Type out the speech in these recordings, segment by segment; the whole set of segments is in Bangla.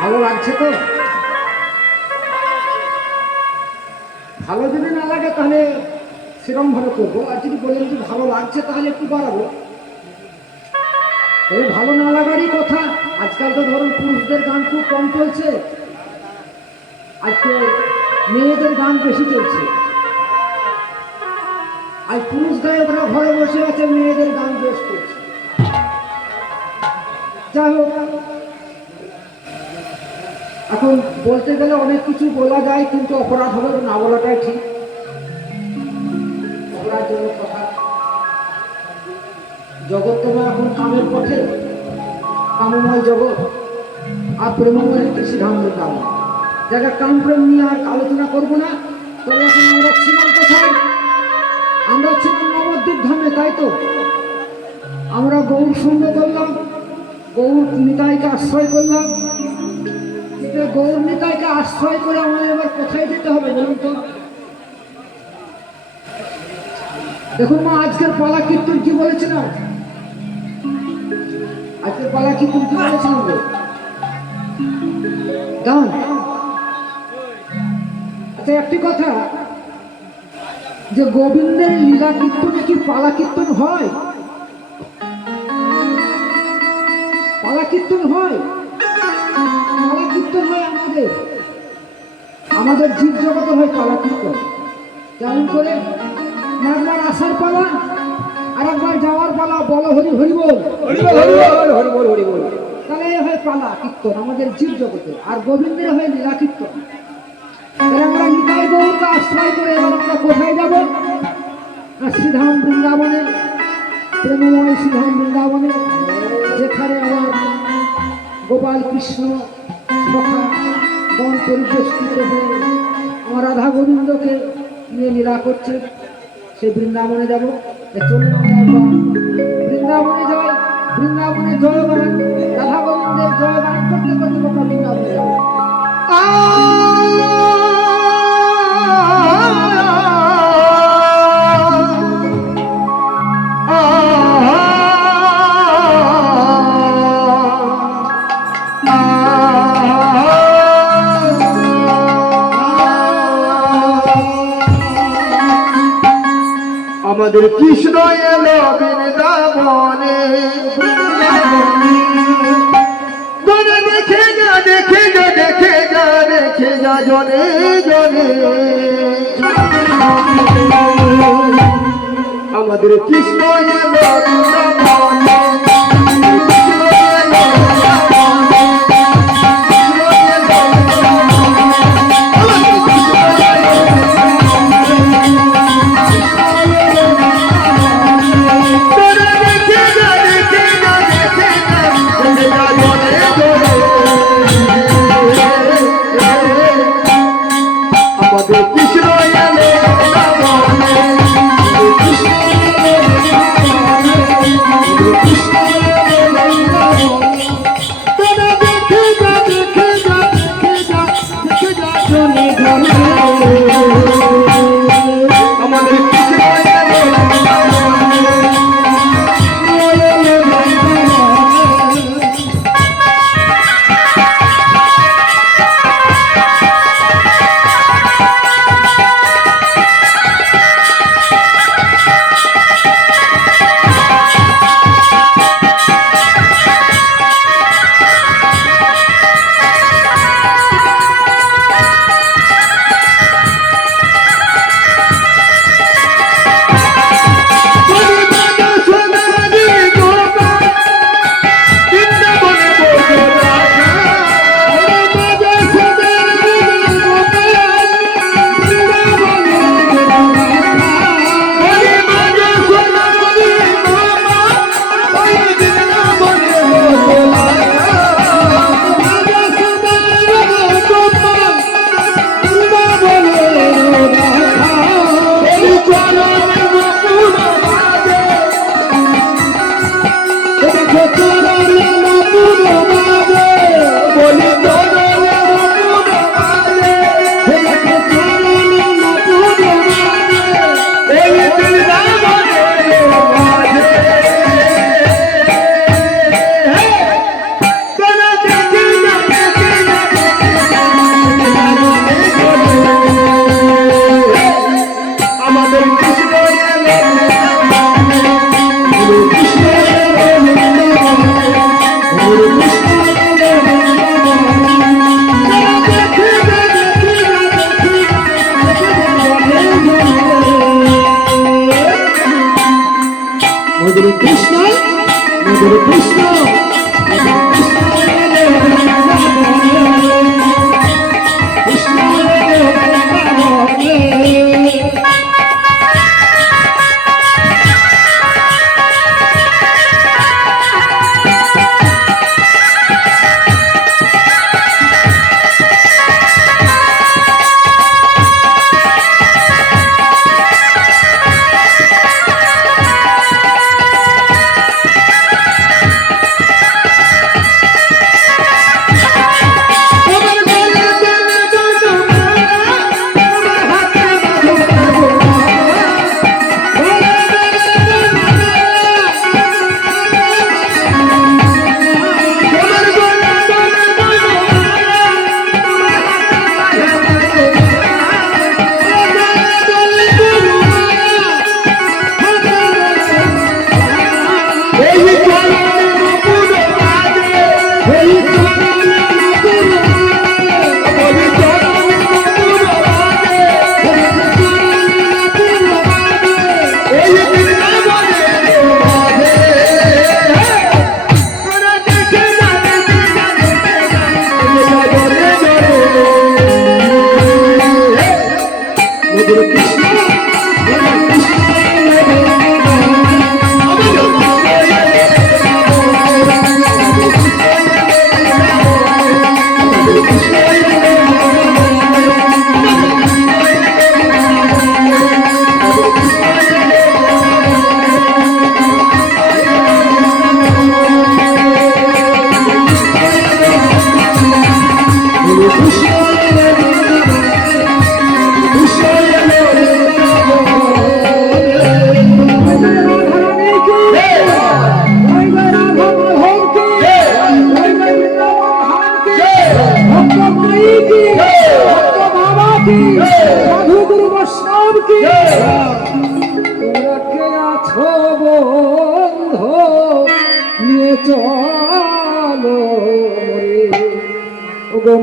ভালো লাগছে তো? ভালো যদি না লাগে তাহলে সেরকম ভাবে করবো, আর যদি বলেন যে ভালো লাগছে তাহলে একটু বাড়াবো। তবে ভালো না লাগারই কথা। আজকাল তো ধরুন পুরুষদের গান খুব কম চলছে, আজকে মেয়েদের গান বেশি চলছে। আজ পুরুষ গায়করা ঘরে বসে আছে, মেয়েদের গান বেশ করছে। যাই হোক, এখন বলতে গেলে অনেক কিছু বলা যায়, কিন্তু অপরাধ হবে না বলাটাই ঠিক। অপরাধজনক কথা। জগৎ তো এখন কামের পথে, কামময় জগৎ, আর প্রেমময় শ্রীধাম বৃন্দাবন। যারা কাম প্রেম নিয়ে আর আলোচনা করবো না। তবে এখন আমরা ছিলাম কোথায়? আমরা ছিলাম নবদ্বীপ ধামে, তাই তো? আমরা গৌর সঙ্গ করলাম, গৌর নিতাইকে আশ্রয় করলাম। গৌর নিতাইকে আশ্রয় করে আমাদের এবার কোথায় যেতে হবে বলুন তো? দেখুন মা, আজকের পালা কীর্তন কি বলেছিলাম? আজকের পালা কীর্তন কি বলেছিলাম গো? গান। আচ্ছা, একটি কথা, যে গোবিন্দের লীলা কীর্তনে কি পালা কীর্তন হয়? পালা কীর্তন হয়? পালা কীর্তন হয় আমাদের জীব জগতে হয় পালা কীর্তন। কেমন করে? একবার আসার পালা, আর একবার যাওয়ার পালা। বলো হরি হরি বল, হরি বল, হরি বল, হরি বল। তাহলে এ হয় পালা কীর্তন আমাদের জীব জগতে, আর গোবিন্দের হয় লীলা কীর্তন। আমরা নিতাই গৌরকে আশ্রয় করে এবার আমরা কোথায় যাব? শ্রীধাম বৃন্দাবনে, প্রেমময় শ্রীধাম বৃন্দাবনে, যেখানে আমার গোপাল কৃষ্ণ সখা গণ পরিবেষ্টিত হয়ে আমার রাধা গোবিন্দকে নিয়ে লীলা করছে। সেই বৃন্দাবনে যাব। চলুন আমরা বৃন্দাবনে যাই। বৃন্দাবনে জয়গান, রাধা গোবিন্দের জয়গান করতে করতে গোপাল বৃন্দাবনে যাব। আমাদের কৃষ্ণ এলো বৃন্দাবনে, দেখে যা দেখে যা দেখে যা দেখে যা জনে জনে। আমাদের কৃষ্ণ এলো বৃন্দাবনে, কৃষ্ণ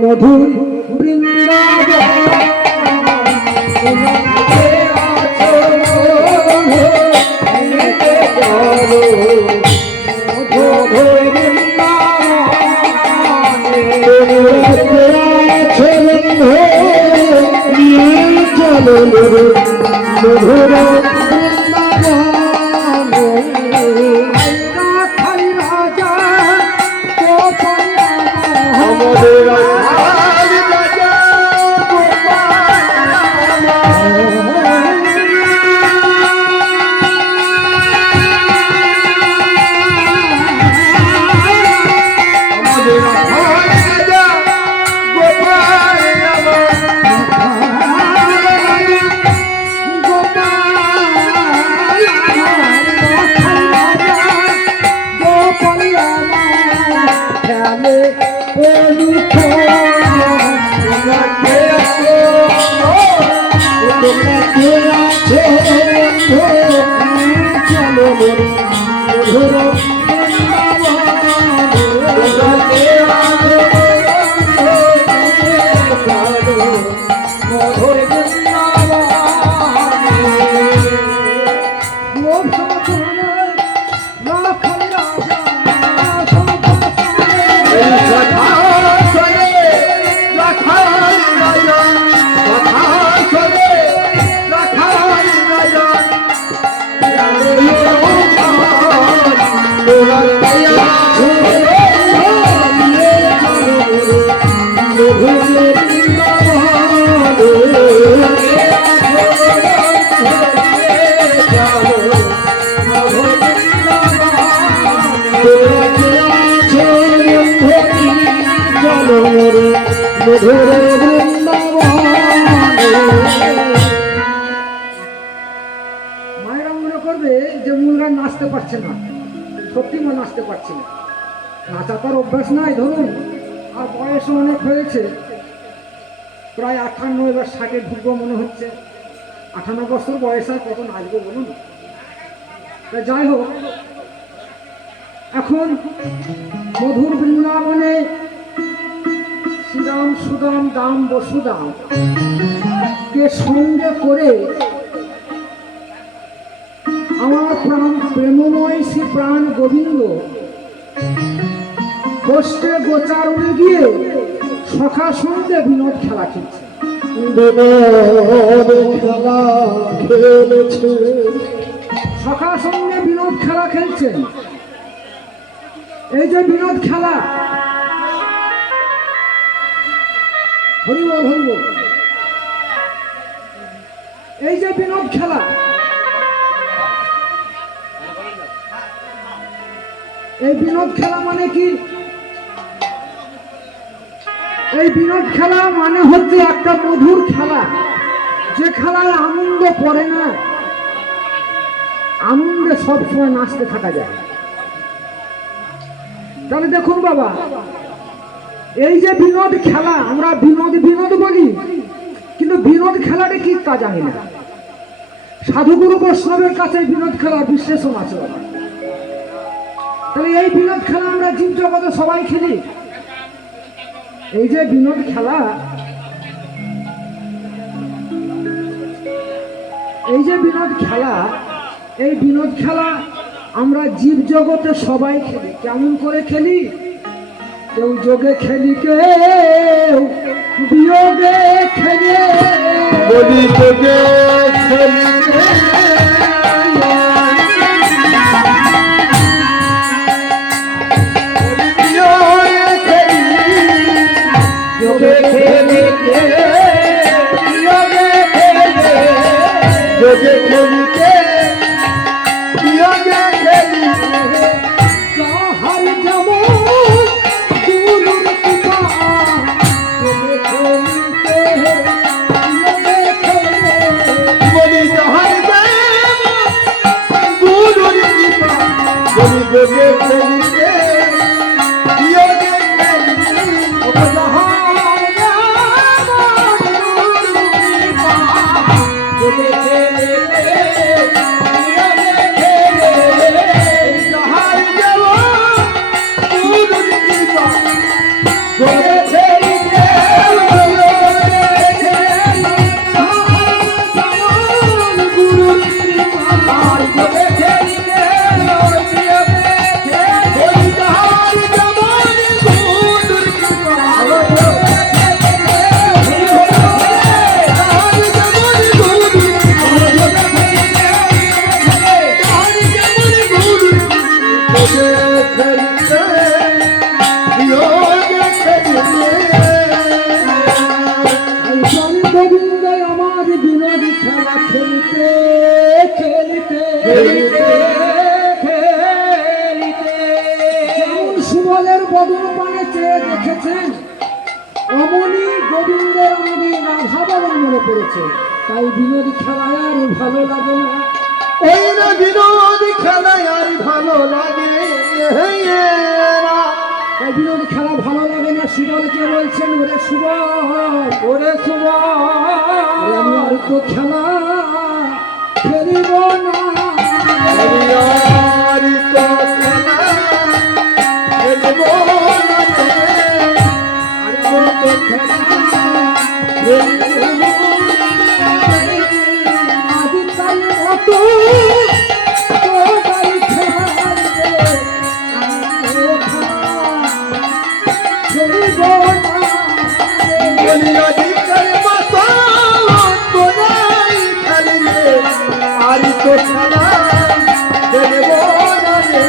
মধুর বৃন্দাবন মায়েরা মনে করবে যে মূল গান নাচতে পারছে না, সত্যি মা নাচতে পারছে না, নাচা তার অভ্যাস নাই ধরুন, আর বয়সও অনেক হয়েছে, প্রায় 58, এবার 60-এ ঢুকবো মনে হচ্ছে। 58 বছর বয়স আর কত নাচবো বলুন। যাই হোক, এখন মধুর বৃন্দাবনে শ্রীরাম সুদাম দাম বসুদাম কে সঙ্গে করে আমার প্রাণ প্রেমময় শ্রী প্রাণ গোবিন্দ পোস্টে গোচারণে গিয়ে সখা সঙ্গে বিনোদ খেলা খেলছে। বিনোদ খেলা খেলেছে, সখা সঙ্গে বিনোদ খেলা খেলছেন। এই যে বিনোদ খেলা, হরিবল হরিবল, এই যে বিনোদ খেলা, এই বিনোদ খেলা মানে কি? এই বিনোদ খেলা মানে হচ্ছে একটা মধুর খেলা, যে খেলায় আনন্দ পড়ে না, আনন্দে সবসময় নাচতে থাকা যায়। তাহলে দেখুন বাবা, এই যে বিনোদ খেলা, আমরা বিনোদ বিনোদ বলি, কিন্তু বিনোদ খেলাটা কি তা জানি না। সাধুগুরু বৈষ্ণবের কাছে বিনোদ খেলার বিশ্লেষণ আছে বাবা। তাহলে এই বিনোদ খেলা আমরা জীব জগতে সবাই খেলি। এই যে বিনোদ খেলা, এই যে বিনোদ খেলা, এই বিনোদ খেলা আমরা জীব জগতে সবাই খেলি। কেমন করে খেলি? কেউ যোগে খেলি, কেউ বিয়োগে খেলে। বলি তোকে খেলি, যোগে খেলি, বিয়োগে খেলে। যোগে খেলিতে বিয়োগে খেলি, যাহার যেমন গুরুর কৃপা, যোগে খেলিতে বিয়োগে খেলে। বলি যাহার গুরুর কৃপা, বলি যোগে খেলিতে বিয়োগে খেলি, যাহার যেমন গুরুর কৃপা, যোগে খেলিতে বিয়োগে খেলি, গুরুর কৃপা, যোগে খেলিতে বিয়োগে খেলি, বলি যাহার যেমন গুরুর কৃপা, গোবিন্দ আমার বিনোদ খেলা খেলতে খেলতে খেলিতে, যেমন সুবলের বদন পানে চেয়ে দেখেছেন, অমনি গোবিন্দের আমাদের রাধা বাবা মনে পড়েছে। তাই বিনোদ খেলায় আর ভালো লাগে না। ওই না বিনোদ খেলায় আর ভালো লাগে, তাই বিনোদ খেলা ভালো লাগে না। সুবলকে বলছেন, ওরে সুবল, ওরে সুবল, আমি আর তো খেলা খেলিব না। আর তো খেলা খেলব না রে, আর তো খেলা খেলিব না। আজি তাই অত তোরাই খেলা রে, আর তো খেলা খেলিব না রে। বলি অধিকার বাসন কোনাই খেলি রে, আর তো খেলা খেলব না রে,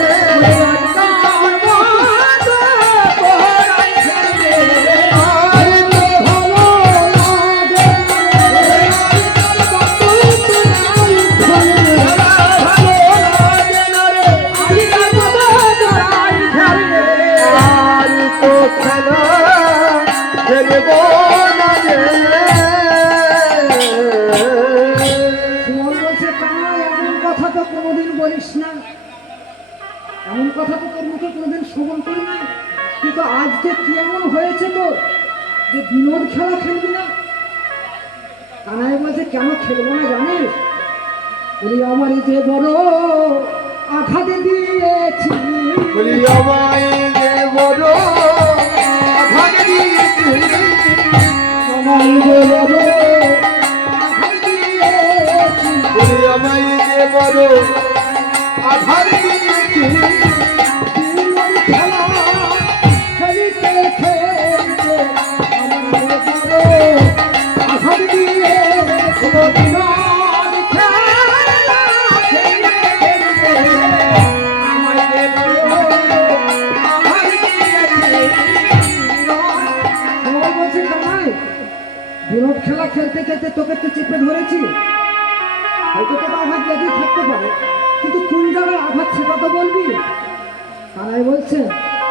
আর তো খেলা খেলব না রে। সুমন বলছে, কানা এমন কথা তো কোনোদিন বলিস না, এমন কথা তো তোর মুখে কোনোদিন শ্রবণ করি না, কিন্তু আজকে কি এমন হয়েছে তো যে বিনোদ খেলা খেলবি না? কানাই বলছে, কেন খেলবো না জানিস? বলি আমার যে বড় আঘাত দিয়েছি, বলি আমায় যে বড় আঘাত দিয়েছি, আমার যে বড় আঘাত দিয়েছি, বলি আমায় যে বড় আঘাত দিয়েছি, বিনোদ খেলা বিনোদ খেলা খেলতে খেলতে তোকে তো চেপে ধরেছি, হয়তো তোকে আঘাত লেগে থাকতে পারে, কিন্তু কোন জায়গায় আঘাত সেটা তো বলবি। তারাই বলছে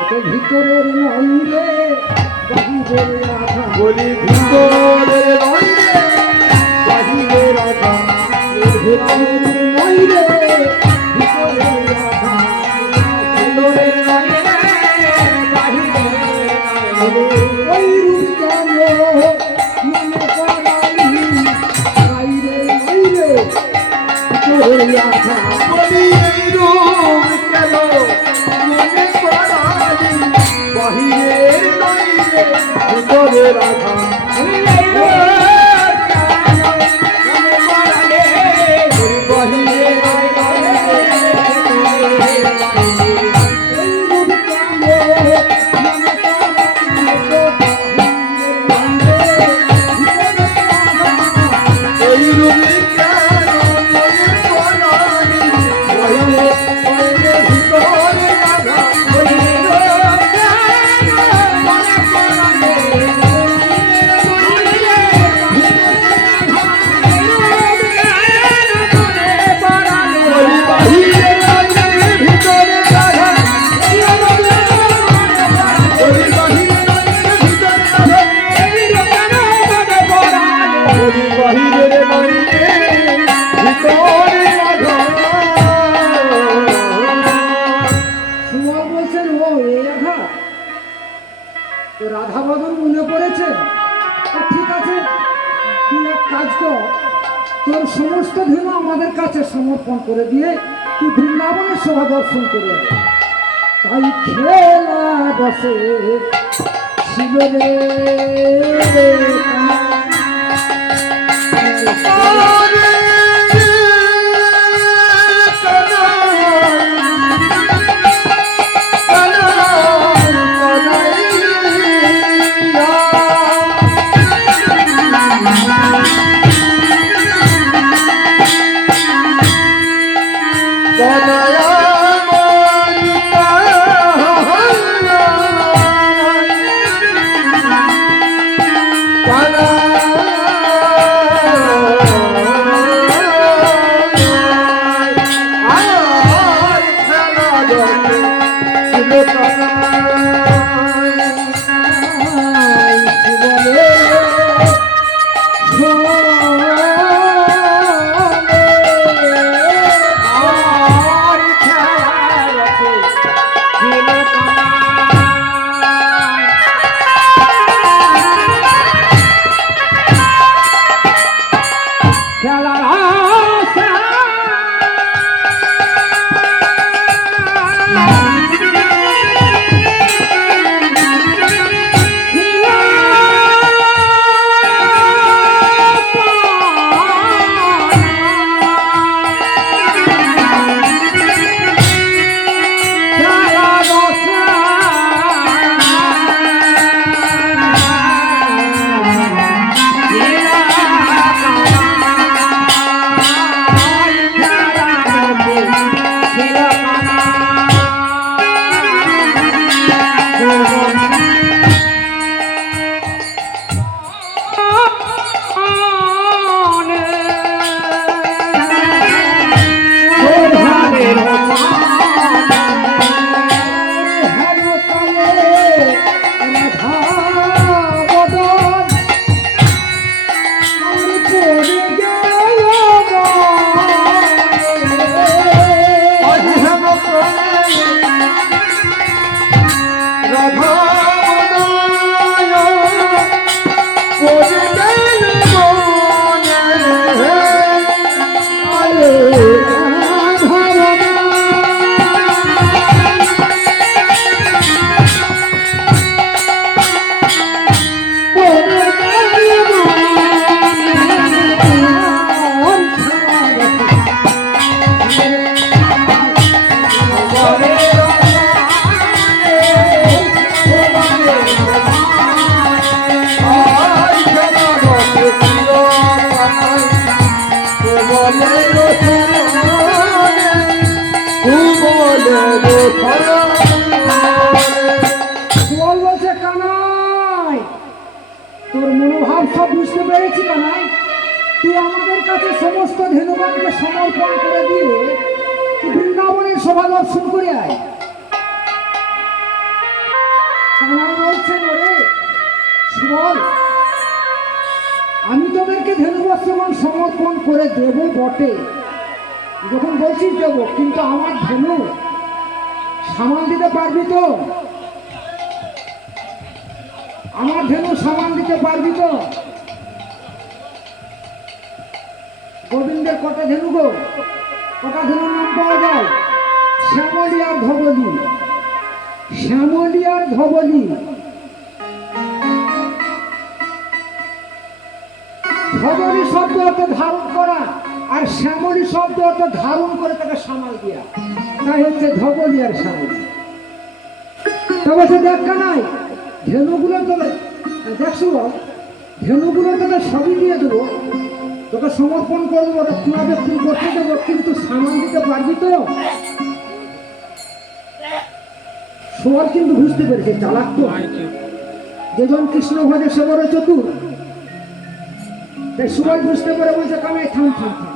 তোর ভিতরের নয় রে বাহিরের আঘাত, বলি ভিতরে নয় রে বাহিরের আঘাত, ভিতরের নয় রে ভিতরের আঘাত, ভিতরে নয় রে বাহিরের আঘাত। ওই রূপ কেন মনে করালি বাইরে নয় রে ভিতরের আঘাত। বলি এই রূপ কেন মনে করালি বাহিরের নয় রে ভিতরের আঘাত। সুমন বলছেন ও এই আঘাত তো রাধা বদন মনে পড়েছে। ঠিক আছে, তুই এক কাজ কর, তোর সমস্ত ধর্ম আমাদের কাছে সমর্পণ করে দিয়ে তুই বৃন্দাবনের শোভা দর্শন করে আয়। তাই খেলা বসে ছিল রে তোর মনোভাব সব বুঝতে পেরেছি কানাই। তুই আমাদের কাছে সমস্ত ধেনুগণকে সমর্পণ করে দিয়ে তুই বৃন্দাবনের শোভা দর্শন করে আয়। কানাই বলছে ওরে সুবল, আমি তোদেরকে ধেনুবস্ত্রগণ সমর্পণ করে দেব বটে, যখন বলছিস দেবো, কিন্তু আমার ধেনু সামাল দিতে পারবি তো? আমার ধেনু সামাল দিতে পারবি তো? গোবিন্দের কটা ধেনু গো? কটা ধেনুর নাম পাওয়া যায়? শ্যামলী আর ধবলী। শ্যামলী আর ধবলী। ধবলী শব্দ অর্থ ধারণ করা, আর শ্যামলী শব্দ অর্থ ধারণ করে তাকে সামাল দিয়া, তাই হচ্ছে ধবলী আর শ্যামলী। তবে সে দেখা নাই ধেনুগুলো তোকে দেখছো, ধেনুগুলো তোকে সবই দিয়ে দেবো, তোকে সমর্পণ করে দেবো, রক্ষণাবেক্ষণ করতে দেবো, কিন্তু সামাল দিতে পারবি তো? সবাই কিন্তু বুঝতে পেরেছে চালাক তো, যেজন কৃষ্ণ ভজে সে বড় চতুর। তাই সবাই বুঝতে পারে বলছে কামাই থাম থাম থাম,